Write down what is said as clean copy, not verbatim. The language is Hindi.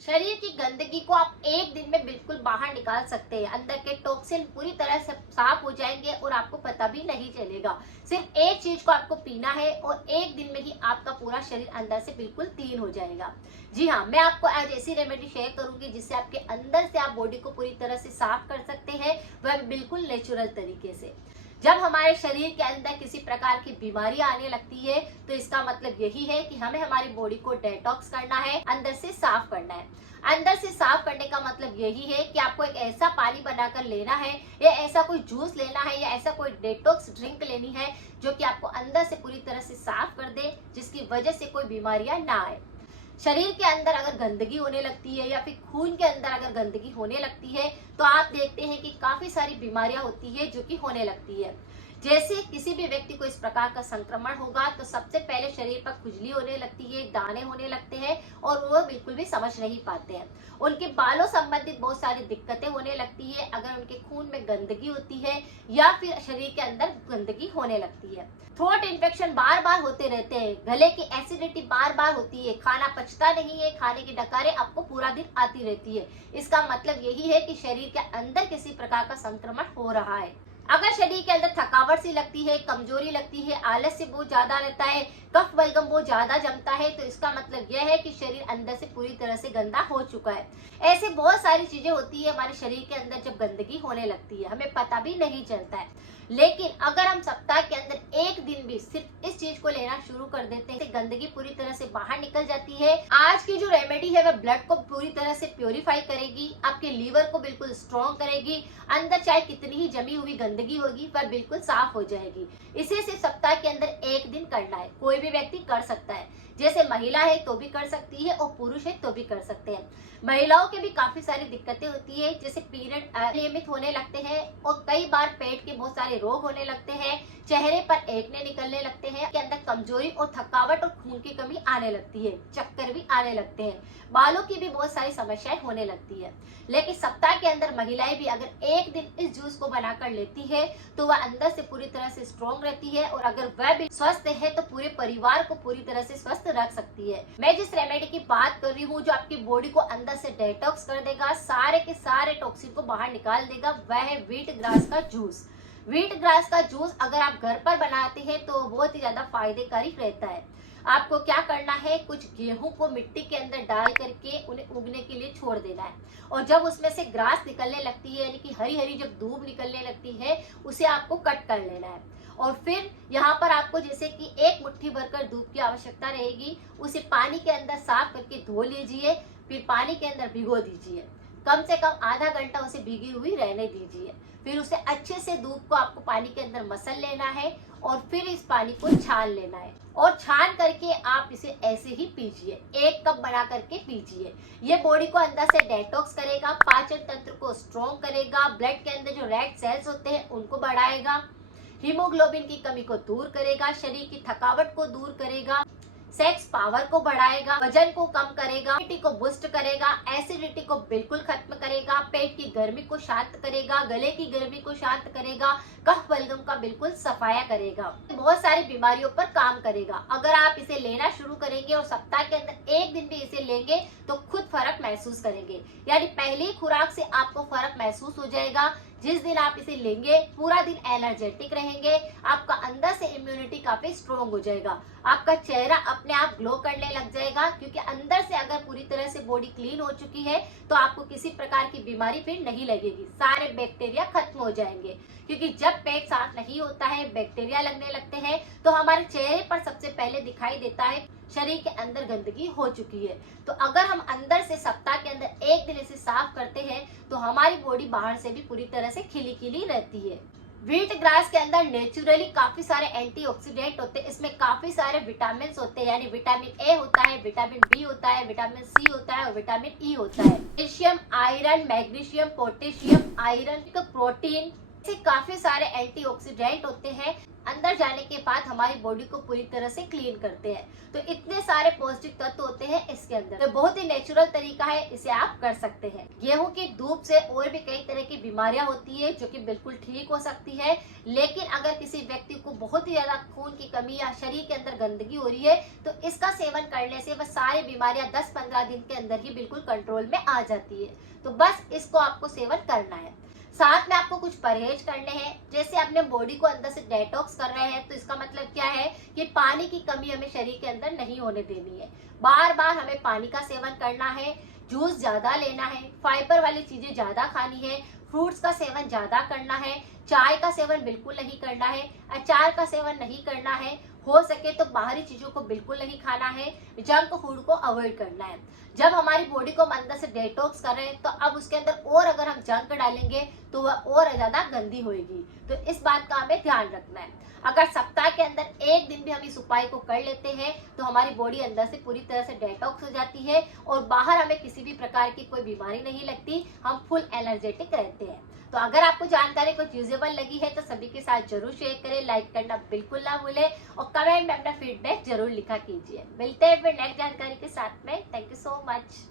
शरीर की गंदगी को आप एक दिन में बिल्कुल बाहर निकाल सकते हैं। अंदर के टॉक्सिन पूरी तरह से साफ हो जाएंगे और आपको पता भी नहीं चलेगा। सिर्फ एक चीज को आपको पीना है और एक दिन में ही आपका पूरा शरीर अंदर से बिल्कुल क्लीन हो जाएगा। जी हाँ, मैं आपको आज ऐसी रेमेडी शेयर करूंगी जिससे आपके अंदर से आप बॉडी को पूरी तरह से साफ कर सकते हैं, वह बिल्कुल नेचुरल तरीके से। जब हमारे शरीर के अंदर किसी प्रकार की बीमारी आने लगती है तो इसका मतलब यही है कि हमें हमारी बॉडी को डेटॉक्स करना है, अंदर से साफ करना है। अंदर से साफ करने का मतलब यही है कि आपको एक ऐसा पानी बनाकर लेना है या ऐसा कोई जूस लेना है या ऐसा कोई डेटॉक्स ड्रिंक लेनी है जो कि आपको अंदर से पूरी तरह से साफ कर दे, जिसकी वजह से कोई बीमारियां ना आए। शरीर के अंदर अगर गंदगी होने लगती है या फिर खून के अंदर अगर गंदगी होने लगती है तो आप देखते हैं कि काफी सारी बीमारियां होती है जो कि होने लगती है। जैसे किसी भी व्यक्ति को इस प्रकार का संक्रमण होगा तो सबसे पहले शरीर पर खुजली होने लगती है, दाने होने लगते हैं और वो बिल्कुल भी समझ नहीं पाते हैं। उनके बालों संबंधित बहुत सारी दिक्कतें होने लगती है अगर उनके खून में गंदगी होती है या फिर शरीर के अंदर गंदगी होने लगती है। थ्रोट इन्फेक्शन बार बार होते रहते हैं, गले की एसिडिटी बार बार होती है, खाना पचता नहीं है, खाने की डकारें आपको पूरा दिन आती रहती है। इसका मतलब यही है कि शरीर के अंदर किसी प्रकार का संक्रमण हो रहा है। अगर शरीर के अंदर थकावट सी लगती है, कमजोरी लगती है, आलस्य बहुत ज्यादा रहता है, कफ बलगम बहुत ज्यादा जमता है, तो इसका मतलब यह है कि शरीर अंदर से पूरी तरह से गंदा हो चुका है। ऐसे बहुत सारी चीजें होती है हमारे शरीर के अंदर जब गंदगी होने लगती है, हमें पता भी नहीं चलता है। लेकिन अगर हम सप्ताह के अंदर एक दिन भी सिर्फ इस चीज को लेना शुरू कर देते हैं, गंदगी पूरी तरह से बाहर निकल जाती है। आज की जो रेमेडी है वह ब्लड को पूरी तरह से प्योरीफाई करेगी, आपके लीवर को बिल्कुल स्ट्रॉन्ग करेगी, अंदर चाहे कितनी ही जमी हुई गंदगी होगी वह बिल्कुल साफ हो जाएगी। इसे सिर्फ सप्ताह के अंदर एक दिन करना है, कोई भी व्यक्ति कर सकता है। जैसे महिला है तो भी कर सकती है और पुरुष है तो भी कर सकते हैं। महिलाओं के भी काफी सारी दिक्कतें होती है, जैसे पीरियड अनियमित होने लगते हैं और कई बार पेट के बहुत सारे रोग होने लगते हैं, चेहरे पर एक्ने निकलने लगते हैं, के अंदर कमजोरी और थकावट और खून की कमी आने लगती है, चक्कर भी आने लगते हैं, बालों की भी बहुत सारी समस्याएं होने लगती है। लेकिन सप्ताह के अंदर महिलाएं भी अगर एक दिन इस जूस को बनाकर लेती है तो वह अंदर से पूरी तरह से स्ट्रॉन्ग रहती है और अगर वह भी स्वस्थ है तो पूरे परिवार को पूरी तरह से स्वस्थ रख सकती है। मैं जिस रेमेडी की बात कर रही हूँ जो आपकी बॉडी को अंदर से डेटॉक्स कर देगा, सारे के सारे टॉक्सिन को बाहर निकाल देगा, वह है व्हीट ग्रास का जूस। व्हीट ग्रास का जूस अगर आप घर पर बनाते हैं तो बहुत ही ज्यादा फायदेकारी रहता है। आपको क्या करना है, कुछ गेहूं को मिट्टी के अंदर डाल करके उन्हें उगने के लिए छोड़ देना है और जब उसमें से ग्रास निकलने लगती है यानी कि हरी हरी जब दूब निकलने लगती है उसे आपको कट कर लेना है और फिर यहाँ पर आपको जैसे कि एक मुट्ठी भरकर दूब की आवश्यकता रहेगी, उसे पानी के अंदर साफ करके धो लीजिए, फिर पानी के अंदर भिगो दीजिए, कम से कम आधा घंटा उसे भीगी हुई रहने दीजिए। फिर उसे अच्छे से दूध को आपको पानी के अंदर मसल लेना है और फिर इस पानी को छान लेना है और छान करके आप इसे ऐसे ही पीजिए, 1 कप बना करके पीजिए। ये बॉडी को अंदर से डेटॉक्स करेगा, पाचन तंत्र को स्ट्रॉन्ग करेगा, ब्लड के अंदर जो रेड सेल्स होते हैं उनको बढ़ाएगा, हीमोग्लोबिन की कमी को दूर करेगा, शरीर की थकावट को दूर करेगा, सेक्स पावर को बढ़ाएगा, वजन को कम करेगा, इम्यूनिटी को बूस्ट करेगा, एसिडिटी को बिल्कुल खत्म करेगा, पेट की गर्मी को शांत करेगा, गले की गर्मी को शांत करेगा, कफ बलगम का बिल्कुल सफाया करेगा, बहुत सारी बीमारियों पर काम करेगा। अगर आप इसे लेना शुरू करेंगे और सप्ताह के अंदर एक दिन भी इसे लेंगे तो खुद फर्क महसूस करेंगे, यानी पहली खुराक से आपको फर्क महसूस हो जाएगा। जिस दिन आप इसे लेंगे पूरा दिन एनर्जेटिक रहेंगे, आपका अंदर से इम्यूनिटी काफी स्ट्रॉन्ग हो जाएगा, आपका चेहरा अपने आप ग्लो करने लग जाएगा क्योंकि अंदर से अगर पूरी तरह से बॉडी क्लीन हो चुकी है तो आपको किसी प्रकार की बीमारी फिर नहीं लगेगी, सारे बैक्टीरिया खत्म हो जाएंगे। क्योंकि जब पेट साफ नहीं होता है, बैक्टीरिया लगने लगते हैं तो हमारे चेहरे पर सबसे पहले दिखाई देता है शरीर के अंदर गंदगी हो चुकी है। तो अगर हम अंदर से सप्ताह के अंदर एक दिन इसे साफ करते हैं तो हमारी बॉडी बाहर से भी पूरी तरह से खिली खिली रहती है। व्हीट ग्रास के अंदर नेचुरली काफी सारे एंटीऑक्सीडेंट होते हैं, इसमें काफी सारे विटामिन होते हैं, यानी विटामिन ए होता है, विटामिन बी होता है, विटामिन सी होता है और विटामिन ई होता है। Calcium, iron, magnesium, potassium, iron, protein, ऐसे काफी सारे एंटीऑक्सीडेंट होते हैं अंदर जाने के बाद हमारी बॉडी को पूरी तरह से क्लीन करते हैं। तो इतने सारे पौष्टिक तत्व होते हैं इसके अंदर, तो बहुत ही नेचुरल तरीका है, इसे आप कर सकते हैं। गेहूं की धूप से और भी कई तरह की बीमारियां होती है जो कि बिल्कुल ठीक हो सकती है, लेकिन अगर किसी व्यक्ति को बहुत ही ज्यादा खून की कमी या शरीर के अंदर गंदगी हो रही है तो इसका सेवन करने से वह सारी बीमारियां 10-15 दिन के अंदर ही बिल्कुल कंट्रोल में आ जाती है। तो बस इसको आपको सेवन करना है। साथ में आपको कुछ परहेज करने हैं, जैसे अपने बॉडी को अंदर से डेटॉक्स कर रहे हैं, तो इसका मतलब क्या है कि पानी की कमी हमें शरीर के अंदर नहीं होने देनी है। बार बार हमें पानी का सेवन करना है, जूस ज्यादा लेना है, फाइबर वाली चीजें ज्यादा खानी है, फ्रूट्स का सेवन ज्यादा करना है, चाय का सेवन बिल्कुल नहीं करना है, अचार का सेवन नहीं करना है, हो सके तो बाहरी चीजों को बिल्कुल नहीं खाना है, जंक फूड को अवॉइड करना है। जब हमारी बॉडी को हम अंदर से डिटॉक्स कर रहे हैं तो अब उसके अंदर और अगर हम जंक डालेंगे तो वह और ज्यादा गंदी होगी। तो इस बात का हमें ध्यान रखना है। अगर सप्ताह के अंदर एक दिन भी हम इस उपाय को कर लेते हैं तो हमारी बॉडी अंदर से पूरी तरह से डिटॉक्स हो जाती है और बाहर हमें किसी भी प्रकार की कोई बीमारी नहीं लगती, हम फुल एनर्जेटिक रहते हैं। तो अगर आपको जानकारी कुछ यूजेबल लगी है तो सभी के साथ जरूर शेयर करें, लाइक करना बिल्कुल ना भूलें और कमेंट में अपना फीडबैक जरूर लिखा कीजिए। मिलते हैं फिर नेक्स्ट जानकारी के साथ में। Thank you so much.